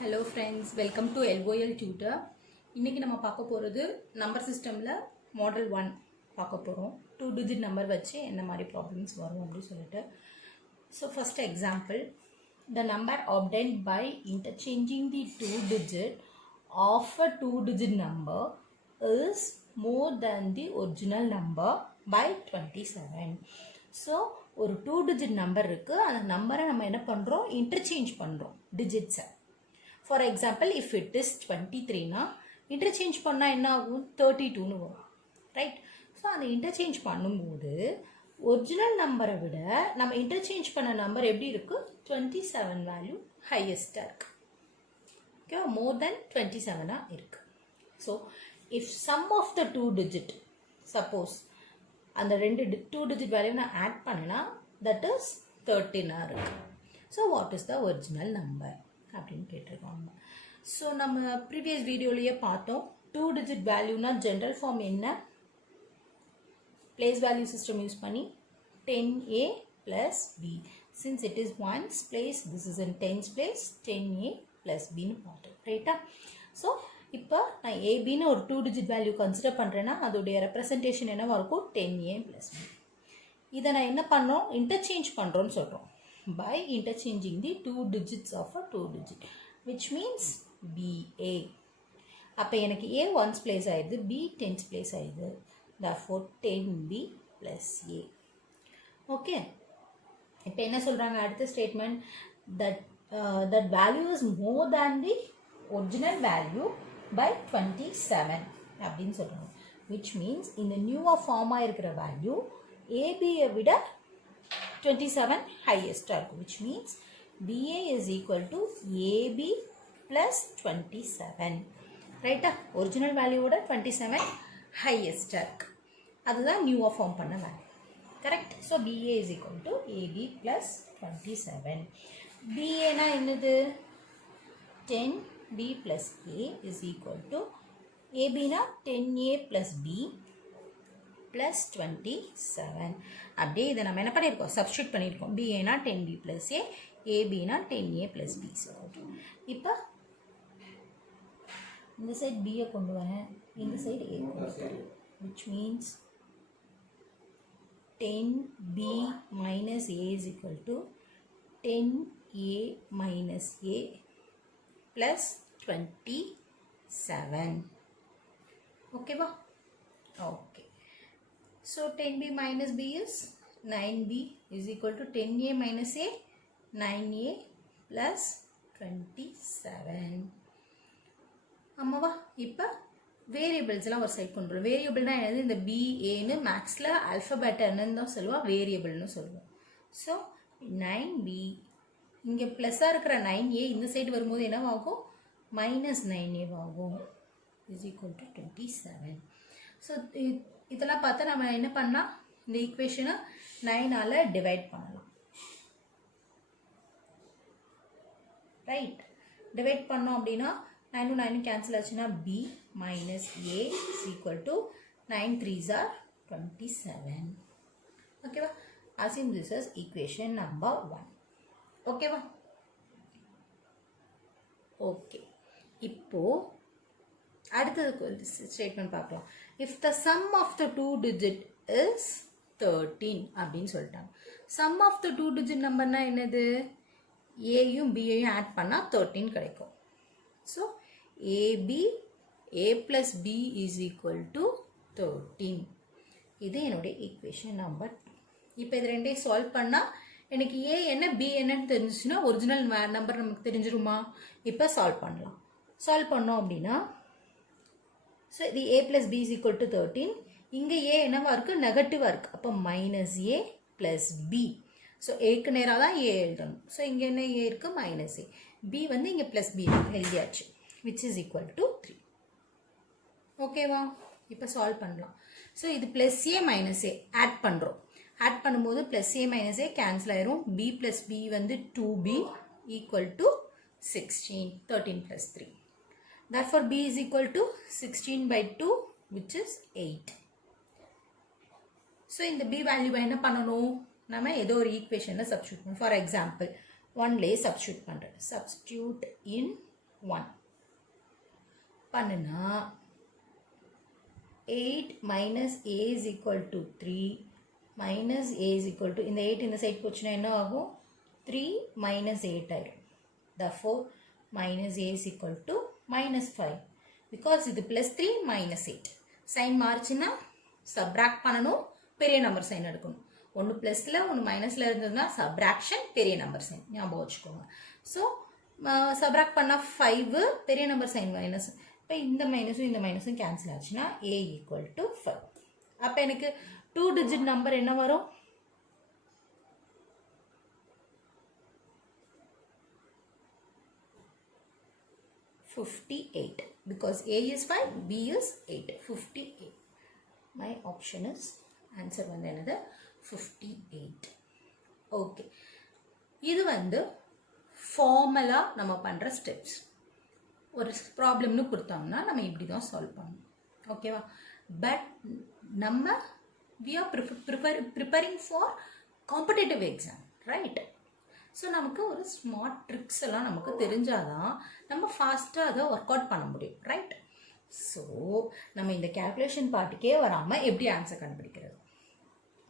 Hello friends, welcome to LOL Tutor. இன்னைக்கு நம்ம பார்க்க போறது நம்பர் சிஸ்டம்ல மாடல் 1 பார்க்க போறோம். 2 digit நம்பர் வச்சு என்ன மாதிரி ப்ராப்ளம்ஸ் வரும் அப்படி சொல்லிட்டு. So first example, the number obtained by interchanging the 2 digit of a 2 digit number is more than the original number by 27. So ஒரு 2 digit நம்பர் இருக்கு, அந்த நம்பரை நம்ம என்ன பண்றோம், இன்டர்சேஞ்ச் பண்றோம் digits. For example, if it is 23 na interchange பண்ணா என்ன ஆகும், 32 னு வரும், ரைட்? ஸோ அந்த இன்டர்சேஞ்ச் பண்ணும்போது ஒரிஜினல் நம்பரை விட நம்ம இன்டர்சேஞ்ச் பண்ண நம்பர் எப்படி இருக்கு, 27 வேல்யூ ஹையஸ்டாக இருக்கு. ஓகே, மோர் தென் 27 இருக்கு. So if sum of the 2 digit, suppose அந்த ரெண்டு 2 digit வேல்யூ நான் ஆட் பண்ணனா தட் இஸ் 13 இருக்கு. So what is the original number அப்படின்னு கேட்டிருக்காங்க. ஸோ நம்ம ப்ரீவியஸ் வீடியோலேயே பார்த்தோம், 2 digit வேல்யூனா ஜென்ரல் ஃபார்ம் என்ன, பிளேஸ் வேல்யூ சிஸ்டம் யூஸ் பண்ணி 10a plus b. Since it is ones place, this is in tens place, 10a plus b னு பார்த்தோம், ரைட்டா? ஸோ இப்போ நான் ஏபின்னு ஒரு 2 digit வேல்யூ கன்சிடர் பண்ணுறேன்னா அதோடைய ரெப்ரசன்டேஷன் என்னவா இருக்கும், 10a plus b. இதை நான் என்ன பண்ணுறோம், இன்டர்சேஞ்ச் பண்ணுறோன்னு சொல்கிறோம் by interchanging the 2 digits of a 2 digit, which means BA. அப்போ எனக்கு A ones place ஆயிடுது, B tens place ஆயிடுது, therefore 10B plus A. Okay, இப்போ என்ன சொல்கிறாங்க அடுத்த statement, that value is more than the original value by 27 அப்படின்னு சொல்கிறாங்க, which means இந்த நியூவாக ஃபார்ம் ஆகிருக்கிற வேல்யூ ஏபியை விட 27 highest, which means BA is equal to AB plus 27, right? Original value oda 27 highest, அதுதான் நியூவா ஃபார்ம் பண்ண value, correct? So BA is equal to AB plus 27. BA னா என்னது, 10B plus A is equal to AB னா 10A plus B plus 27. அப்படியே இதை நம்ம என்ன பண்ணியிருக்கோம், சப்ஸ்டியூட் பண்ணியிருக்கோம். BA னா 10B plus A, AB னா 10A plus B. இப்போ இந்த சைடு B கொண்டு வரேன், இந்த சைடு A கொண்டு வரேன், which means 10B minus A is equal to 10A minus A plus 27. ஓகேவா? Okay. So 10b minus b is 9b is equal to 10a minus a, 9a plus 27. ஆமாவா? இப்போ வேரியபிள்ஸ்லாம் ஒரு side கொண்டு வரும். வேரியபிள்னா என்னது, இந்த BAன்னு மேக்ஸில் ஆல்ஃபபெட் என்னன்னு தான் சொல்லுவோம், வேரியபிள்னு சொல்லுவோம். ஸோ 9b இங்கே ப்ளஸ்ஸாக இருக்கிற 9a இந்த சைடு வரும்போது என்னவாகும், மைனஸ் 9a ஆகும், இஸ் ஈக்குவல் டு 27. ஸோ இதெல்லாம் பார்த்தா நம்ம என்ன பண்ணலாம், இந்த ஈக்குவேஷனை 9ஆல் டிவைட் பண்ணலாம், ரைட்? டிவைட் பண்ணோம் அப்படின்னா 9 9 கேன்சல் ஆச்சுன்னா B minus A is equal to 9 3s are 27. ஓகேவா? assume this is equation number 1. ஓகேவா? ஓகே, இப்போ அடுத்தது ஸ்டேட்மெண்ட் பார்க்கலாம். If the sum of the 2 digit is 13 அப்படின்னு சொல்லிட்டாங்க. சம் ஆஃப் த 2 digit நம்பர்னா என்னது, ஏயும் பியையும் ஆட் பண்ணால் 13 கிடைக்கும். So AB A plus B is equal to 13. இது என்னுடைய ஈக்குவேஷன் நம்பர். இப்போ இது ரெண்டையும் சால்வ் பண்ணால் எனக்கு ஏ என்ன பி என்னன்னு தெரிஞ்சிச்சுன்னா ஒரிஜினல் நம்பர் நமக்கு தெரிஞ்சிருமா? இப்போ சால்வ் பண்ணலாம். சால்வ் பண்ணோம் அப்படின்னா ஸோ இது a plus b is equal to 13. இங்கே a என்னவா இருக்குது, நெகட்டிவாக இருக்குது, அப்போ minus a plus b. So ஏக்கு நேராக தான் a எழுதணும். ஸோ இங்கே என்ன a இருக்குது, மைனஸ் a. b வந்து இங்கே ப்ளஸ் b எழுதியாச்சு, which is equal to 3. ஓகேவா? இப்போ சால்வ் பண்ணலாம். ஸோ இது plus a minus a add பண்ணுறோம். ஆட் பண்ணும்போது plus a minus a cancel ஆயிரும். b ப்ளஸ் b வந்து 2b equal to 16, 13 plus 3. Therefore b is equal to 16 by 2, which is 8. So இந்த b value என்ன பண்ணணும், நம்ம ஏதோ ஒரு ஈக்குவேஷனில் சப்ஸ்டியூட் பண்ணணும். ஃபார் எக்ஸாம்பிள் 1லே சப்ஸ்டியூட் பண்ணுறேன். சப்ஸ்டியூட் இன் 1 பண்ணுனா 8 minus a is equal to 3 minus a is equal to இந்த 8 இந்த சைட் போச்சுன்னா என்ன ஆகும் 3 minus 8 ஆயிடும். Therefore minus a is equal to minus 5 because இது plus 3 minus 8 சைன் மாறுச்சுன்னா சப்ராக்ட் பண்ணணும், பெரிய நம்பர் சைன் எடுக்கணும். ஒன்று ப்ளஸில் ஒன்று மைனஸில் இருந்ததுன்னா சப்ராக்ஷன், பெரிய நம்பர் சைன் ஞாபகம் வச்சுக்கோங்க. ஸோ சப்ராக்ட் பண்ணால் 5 பெரிய நம்பர் சைன் மைனஸ். இப்போ இந்த மைனஸும் கேன்சல் ஆச்சுன்னா a ஈக்குவல் டு 5. அப்போ எனக்கு 2 டிஜிட் நம்பர் என்ன வரும்? 58 because a is 5, b is 8. 58. My option is answer வந்து என்னது 58. ஓகே, இது வந்து ஃபார்மலா நம்ம பண்ணுற ஸ்டெப்ஸ். ஒரு ப்ராப்ளம்னு கொடுத்தாங்கன்னா நம்ம இப்படி தான் சால்வ் பண்ணணும். ஓகேவா? பட் நம்ம we are preparing for competitive exam, right? So நமக்கு ஒரு ஸ்மார்ட் ட்ரிக்ஸ் எல்லாம் நமக்கு தெரிஞ்சாதான் நம்ம ஃபாஸ்ட்டாக அதை ஒர்க் அவுட் பண்ண முடியும், ரைட்? ஸோ நம்ம இந்த கேல்குலேஷன் பார்ட்டுக்கே வராமல் எப்படி ஆன்சர் கண்டுபிடிக்கிறது?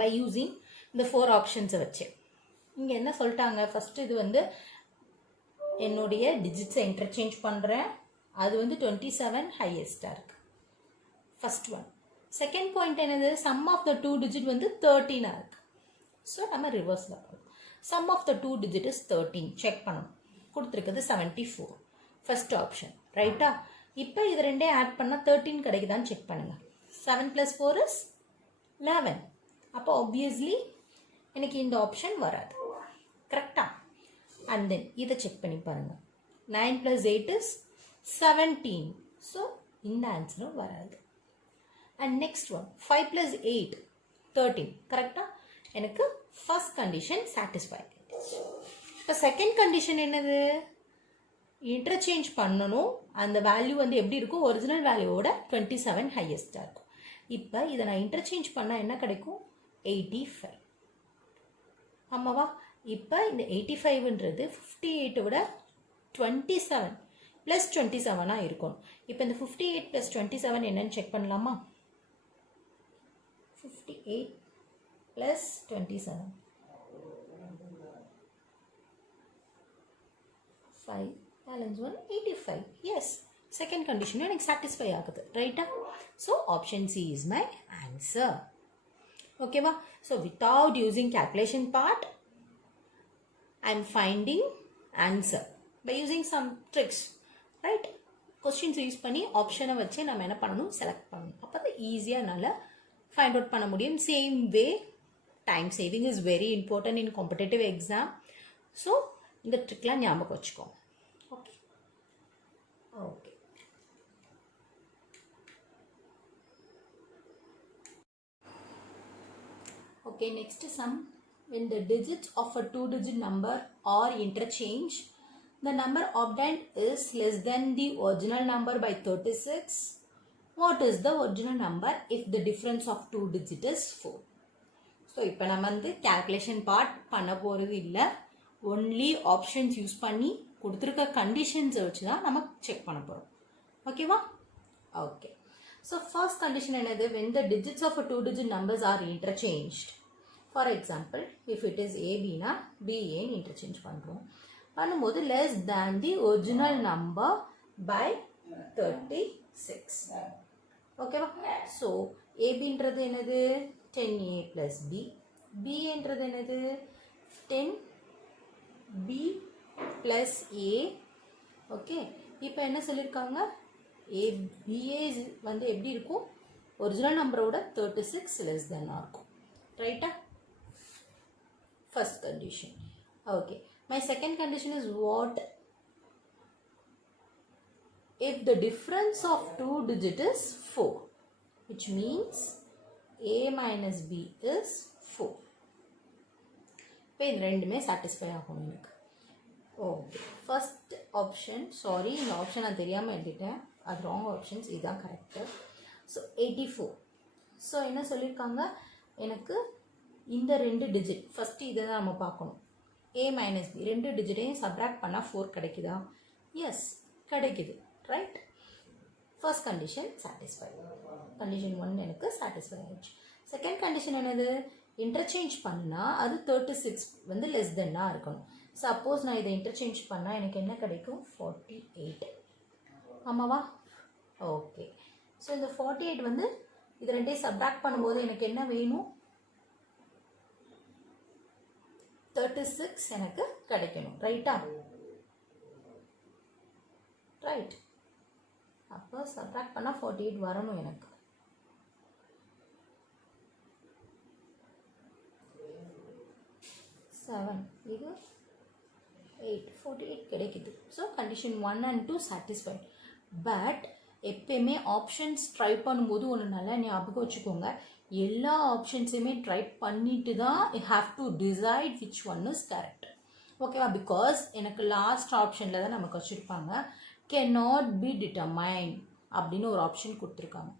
பை யூஸிங் இந்த 4 ஆப்ஷன்ஸை வச்சு. இங்கே என்ன சொல்லிட்டாங்க? ஃபஸ்ட்டு இது வந்து என்னுடைய டிஜிட்ஸை இன்டர்சேஞ்ச் பண்ணுறேன். அது வந்து 27 ஹையஸ்ட்டாக இருக்குது. First one. செகண்ட் பாயிண்ட் என்னது? சம் ஆஃப் த 2 டிஜிட் வந்து 13 இருக்குது. ஸோ நம்ம ரிவர்ஸில் போகணும். Sum of the 2 digit is 13 check பண்ணணும். கொடுத்துருக்குது 74 ஃபஸ்ட் ஆப்ஷன், ரைட்டா? இப்போ இது ரெண்டே ஆட் பண்ணால் 13 கிடைக்குதான்னு செக் பண்ணுங்கள். 7 + 4 is 11. அப்போ ஆப்வியஸ்லி எனக்கு இந்த ஆப்ஷன் வராது, கரெக்டா? அண்ட் தென் இதை செக் பண்ணி பாருங்கள். 9 + 8 is 17. ஸோ இந்த ஆன்சரும் வராது. And next one 5 + 8 13. கரெக்டா? எனக்கு ஃபர்ஸ்ட் கண்டிஷன் சாட்டிஸ்ஃபை. இப்போ செகண்ட் கண்டிஷன் என்னது? இன்டர்சேஞ்ச் பண்ணணும். அந்த வேல்யூ வந்து எப்படி இருக்கும்? ஒரிஜினல் வேல்யூவோட 27 ஹையஸ்டாக இருக்கும். இப்போ இதை நான் இன்டர்சேஞ்ச் பண்ணால் என்ன கிடைக்கும்? 85. ஆமாவா? இப்போ இந்த 85ன்றது 58 விட 27 + 27 இருக்கும். இப்போ இந்த 58 + 27 என்னன்னு செக் பண்ணலாமா? 58 + 27 5 balance 1 85. Yes, second condition எனக்கு satisfy ஆகுது, ரைட்டா? So option C is my answer. ஓகேவா? So without using calculation part, I am finding answer by using some tricks, right? Questions use பண்ணி ஆப்ஷனை வச்சு நம்ம என்ன பண்ணணும்? செலக்ட் பண்ணணும். அப்போ தான் ஈஸியாக நல்லா ஃபைண்ட் அவுட் பண்ண முடியும். Same way time saving is very important in competitive exam. So இந்த ட்ரிக்லாம் ஞாபகம் வச்சுக்கோங்க. Okay okay okay next sum. when the digits of a 2-digit number are interchanged, the number obtained is less than the original number by 36. What is the original number if the difference of 2 digits is 4? So இப்போ நம்ம வந்து calculation part பண்ண போகிறது இல்லை. Only options use பண்ணி கொடுத்துருக்க கண்டிஷன்ஸை வச்சு தான் நம்ம செக் பண்ண போகிறோம். ஓகேவா? ஓகே. ஸோ ஃபர்ஸ்ட் கண்டிஷன் என்னது? when the digits of a 2-digit numbers are interchanged. For example if it is ஏபினா பிஏன்னு இன்டர்சேஞ்ச் பண்ணுறோம். பண்ணும்போது less than the original number by 36. ஓகேவா? ஸோ ஏபின்றது என்னது? 10a + b. பின்றது என்னது? 10b + a. ஓகே, இப்போ என்ன சொல்லியிருக்காங்க? பிஏ வந்து எப்படி இருக்கும்? ஒரிஜினல் நம்பரோட 36 less than இருக்கும், ரைட்டா? First condition. Okay, my second condition is what? if the difference of 2 digits is 4, which means a minus b is 4. இப்போ இது ரெண்டுமே சாட்டிஸ்ஃபை ஆகும் எனக்கு. ஓகே, ஃபர்ஸ்ட் ஆப்ஷன், சாரி இந்த ஆப்ஷன் நான் தெரியாமல் எழுதிட்டேன், அது ராங் ஆப்ஷன்ஸ், இதுதான் கரெக்டு. ஸோ 84. ஸோ என்ன சொல்லியிருக்காங்க? எனக்கு இந்த 2 டிஜிட் ஃபஸ்ட்டு இதை தான் நம்ம பார்க்கணும். a மைனஸ் பி 2 டிஜிட்டையும் சப்ராக்ட் பண்ணால் 4 கிடைக்குதா? எஸ் கிடைக்குது right first condition satisfy condition 1 எனக்கு சாட்டிஸ்ஃபை ஆயிடுச்சு செகண்ட் கண்டிஷன் என்னது இன்டர்சேஞ்ச் பண்ணால் அது 36 வந்து லெஸ் தென்னாக இருக்கணும் சப்போஸ் நான் இதை இன்டர்சேஞ்ச் பண்ணால் எனக்கு என்ன கிடைக்கும் 48 ஆமாவா ஓகே ஸோ இந்த 48 வந்து இது ரெண்டையும் சப்ராக்ட் பண்ணும்போது எனக்கு என்ன வேணும் 36 எனக்கு கிடைக்கணும் ரைட்டா ரைட் அப்போ சப்ராக்ட் பண்ணால் 48 வரணும் எனக்கு செவன் இது 48 கிடைக்குது so condition 1 and 2 satisfied but எப்பயுமே ஆப்ஷன்ஸ் ட்ரை பண்ணும்போது ஒன்று நல்லா ஞாபகம் வச்சுக்கோங்க எல்லா ஆப்ஷன்ஸையுமே ட்ரை பண்ணிட்டு தான் you have to decide which one is correct ஓகேவா பிகாஸ் எனக்கு லாஸ்ட் ஆப்ஷனில் தான் நமக்கு வச்சுருப்பாங்க cannot be determined அப்படின்னு ஒரு ஆப்ஷன் கொடுத்துருக்காங்க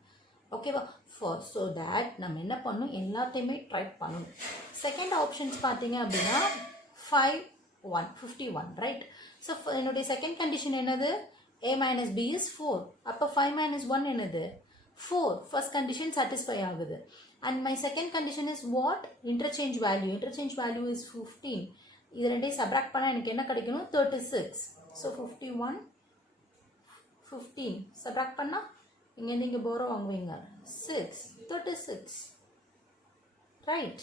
ஓகேவா ஸோ தேட் நம்ம என்ன பண்ணணும் எல்லாத்தையுமே ட்ரை பண்ணணும் செகண்ட் ஆப்ஷன்ஸ் பார்த்தீங்க அப்படின்னா 51 ரைட் ஸோ என்னுடைய செகண்ட் கண்டிஷன் என்னது a minus b is 4 அப்போ 5 minus 1 என்னது 4 ஃபர்ஸ்ட் கண்டிஷன் சாட்டிஸ்ஃபை ஆகுது and my second condition is what interchange value is 15 இது ரெண்டையும் சப்ராக்ட் பண்ணால் எனக்கு என்ன கிடைக்கணும் 36 ஸோ 15 சப்ராக்ட் பண்ணால் இங்கேருந்து இங்கே போரோ வாங்குவீங்க 36 ரைட்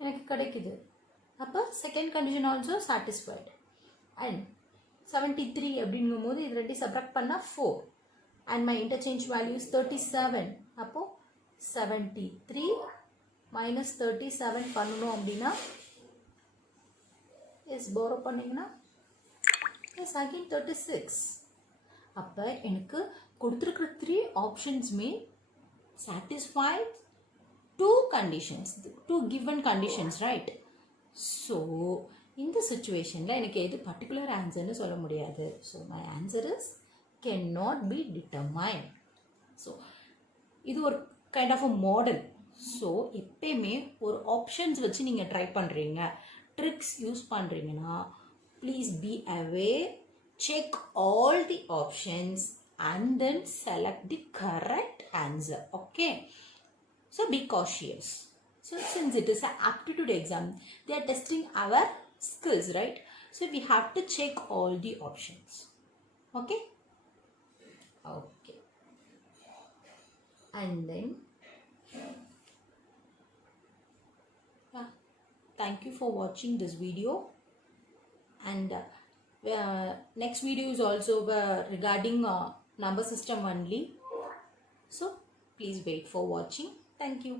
எனக்கு கிடைக்குது அப்போ second condition also satisfied and 73 அப்படிங்கும்போது இது ரெண்டையும் சப்ராக்ட் பண்ணால் 4 and my interchange value is 37 அப்போது 73 minus 37 பண்ணணும் அப்படின்னா எஸ் போரோ பண்ணிங்கன்னா எஸ் அகெயின் 36 அப்போ எனக்கு கொடுத்துருக்குற 3 ஆப்ஷன்ஸுமே satisfied 2 conditions 2 given conditions right so இந்த சுச்சுவேஷனில் எனக்கு எது பர்டிகுலர் ஆன்சர்னு சொல்ல முடியாது so my answer is can not be determined so இது ஒரு kind of a model so எப்பயுமே ஒரு ஆப்ஷன்ஸ் வச்சு நீங்கள் ட்ரை பண்ணுறீங்க ட்ரிக்ஸ் யூஸ் பண்ணுறீங்கன்னா please be aware check all the options and then select the correct answer okay so be cautious so since it is an aptitude exam they are testing our skills right so we have to check all the options okay and then thank you for watching this video and next video is also regarding number system only so please wait for watching thank you